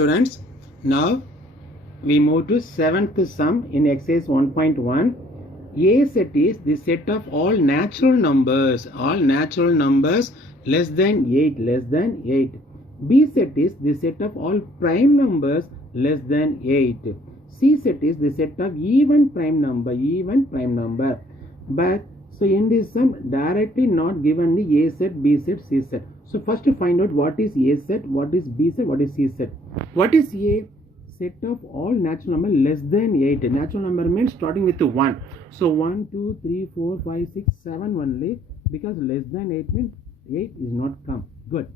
students. Now we move to 7th sum in exercise 1.1. A set is the set of all natural numbers less than 8. B set is the set of all prime numbers less than 8. C set is the set of even prime number. But so in this sum directly not given the A set, B set, C set. So first to find out what is A set, what is B set, what is C set. What is A? Set of all natural number less than 8. Natural number means starting with 1. So 1, 2, 3, 4, 5, 6, 7 only, because less than 8 means 8 is not come. Good.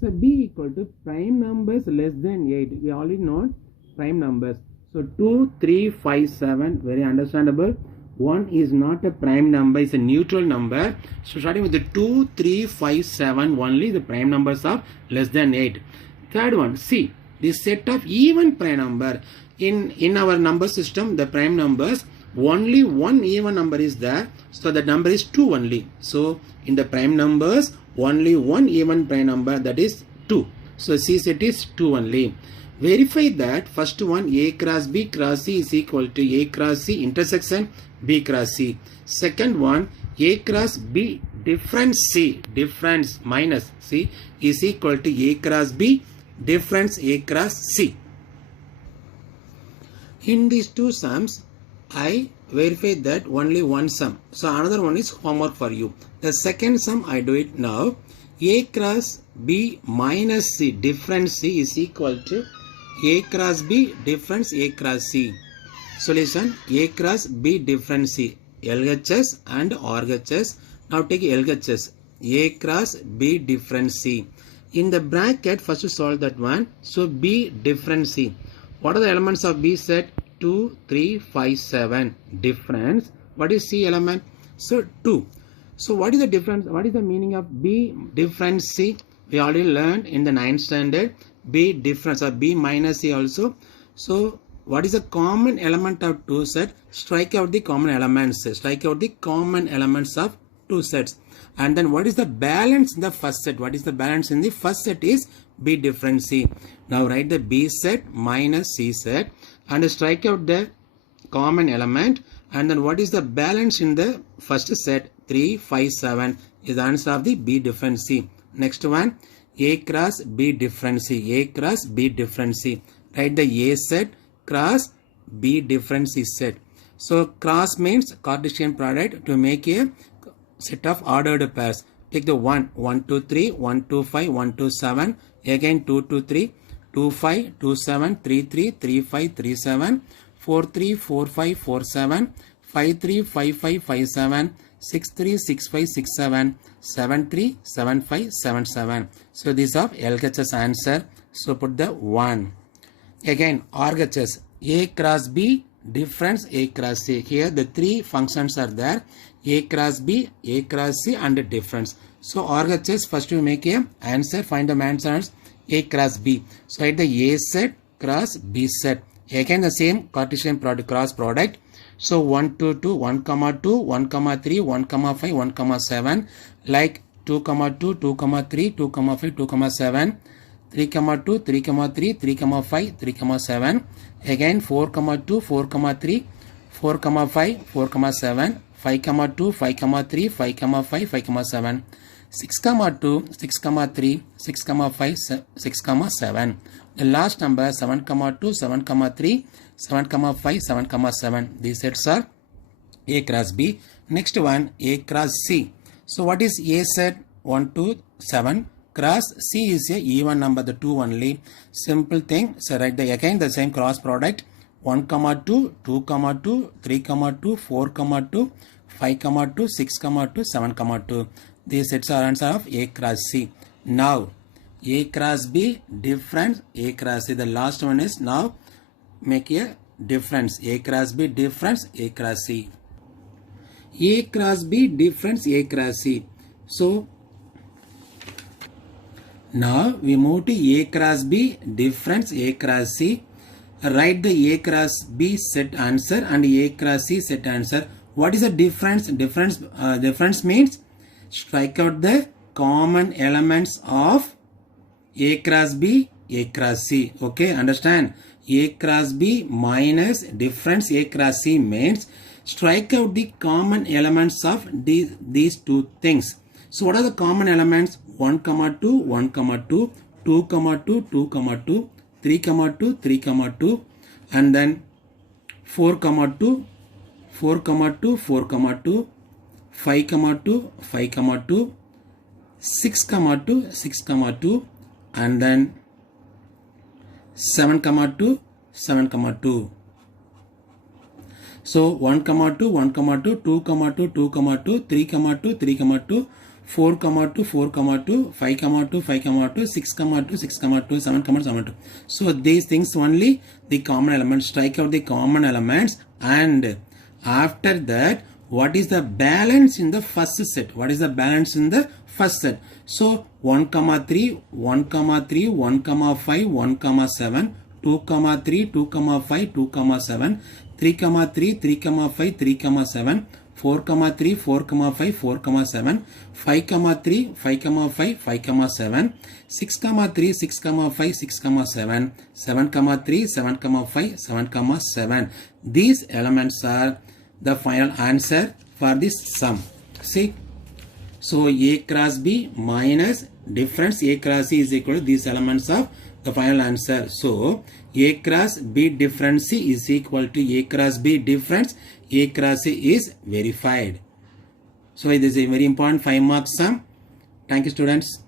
So B equal to prime numbers less than 8. We already know prime numbers. So 2, 3, 5, 7, very understandable. 1 is not a prime number, it's a neutral number. So starting with the 2, 3, 5, 7 only the prime numbers are less than 8. Third one, C. The set of even prime number. In our number system, the prime numbers, only one even number is there. So the number is 2 only. So in the prime numbers, only one even prime number, that is 2. So C set is 2 only. Verify that first one, A cross B cross C is equal to A cross C intersection B cross C. Second one, A cross B difference C, difference minus C is equal to A cross B difference A cross C. In these two sums, I verify that only one sum. So another one is homework for you. The second sum I do it now. A cross B minus C difference C is equal to A cross B difference A cross C. Solution: A cross B difference C, LHS and RHS. Now take LHS. A cross B difference C. In the bracket, first solve that one. So B difference C. What are the elements of B set? 2, 3, 5, 7. Difference. What is C element? So 2. So what is the difference? What is the meaning of B difference C? We already learned in the 9th standard. B difference or B minus C also. So what is the common element of two sets? Strike out the common elements. Strike out the common elements of two sets. And then what is the balance in the first set? What is the balance in the first set is B difference C. Now write the B set minus C set and strike out the common element. And then what is the balance in the first set? 3, 5, 7 is the answer of the B difference C. Next one, A cross B difference C. A cross B difference C. Write the A set cross B difference C set. So cross means Cartesian product to make a set of ordered pairs. Take the 1, 1, 2, 3, 1, 2, 5, 1, 2, 7, again 2, 2, 3, 2, 5, 2, 7, 3, 3, 3, 5, 3, 7, 4, 3, 4, 5, 4, 7, 5, 3, 5, 5, 5, 7, 6, 3, 6, 5, 6, 7, 7, 3, 7, 5, 7, 7. So this is of LHS answer. So put the 1. Again RHS, A cross B difference A cross C. Here the three functions are there. A cross B, A cross C and difference. So RHS, first we make a answer, find the answers A cross B. So write the A set cross B set. Again the same Cartesian product, cross product. So 1, 2, 2, 1, 2, 1, 3, 1, 5, 1, 7. Like 2, 2, 2, 3, 2, 5, 2, 7. 3, 2, 3, 3, 3, 5, 3, 7. Again 4, 2, 4, 3, 4, 5, 4, 7. 5, 2, 5, 3, 5, 5, 5, 7. 6, 2, 6, 3, 6, 5, 6, 7. The last number 7, 2, 7, 3, 7, 5, 7, 7. These sets are A cross B. Next one, A cross C. So what is A set? 1, 2, 7. Cross C is a even number, the 2 only. Simple thing. So write the again the same cross product. 1, 2, 2, 2, 3, 2, 4, 2, 5, 2, 6, 2, 7, 2. These sets are answer of A cross C. Now A cross B difference A cross C. The last one is now make a difference. A cross B difference A cross C. A cross B difference A cross C. So now we move to A cross B difference A cross C. Write the A cross B set answer and A cross C set answer. What is the difference? Difference means strike out the common elements of A cross B A cross C. Okay, understand? A cross B minus difference A cross C means strike out the common elements of these two things. So what are the common elements? 1, 2, 1, 2, 2, 2, 2, 2, 3, 2, 3, 2, and then 4, 2, 4, 2, 4, 2, 5, 2, 5, 2, 6, 2, 6, 2, and then 7, 2, 7, 2. So 1, 2, 1, 2, 2, 2, 2, 2, 3, 2, 3, 2, 4, 2, 4, 2, 5, 2, 5, 2, 6, 2, 6, 2, 7, 7, 2. So these things only the common elements. Strike out the common elements, and after that, what is the balance in the first set? What is the balance in the first set? So 1, 3, 1, 3, 1, 5, 1, 7, 2, 3, 2, 5, 2, 7, 3, 3, 3, 5, 3, 7, 4, 3, 4, 5, 4, 7, 5, 3, 5, 5, 5, 7, 6, 3, 6, 5, 6, 7, 7, 3, 7, 5, 7, 7. These elements are the final answer for this sum. See, so A cross B minus difference A cross C is equal to these elements of the final answer. So A cross B difference C is equal to A cross B difference A cross C is verified. So this is a very important 5 mark sum. Thank you, students.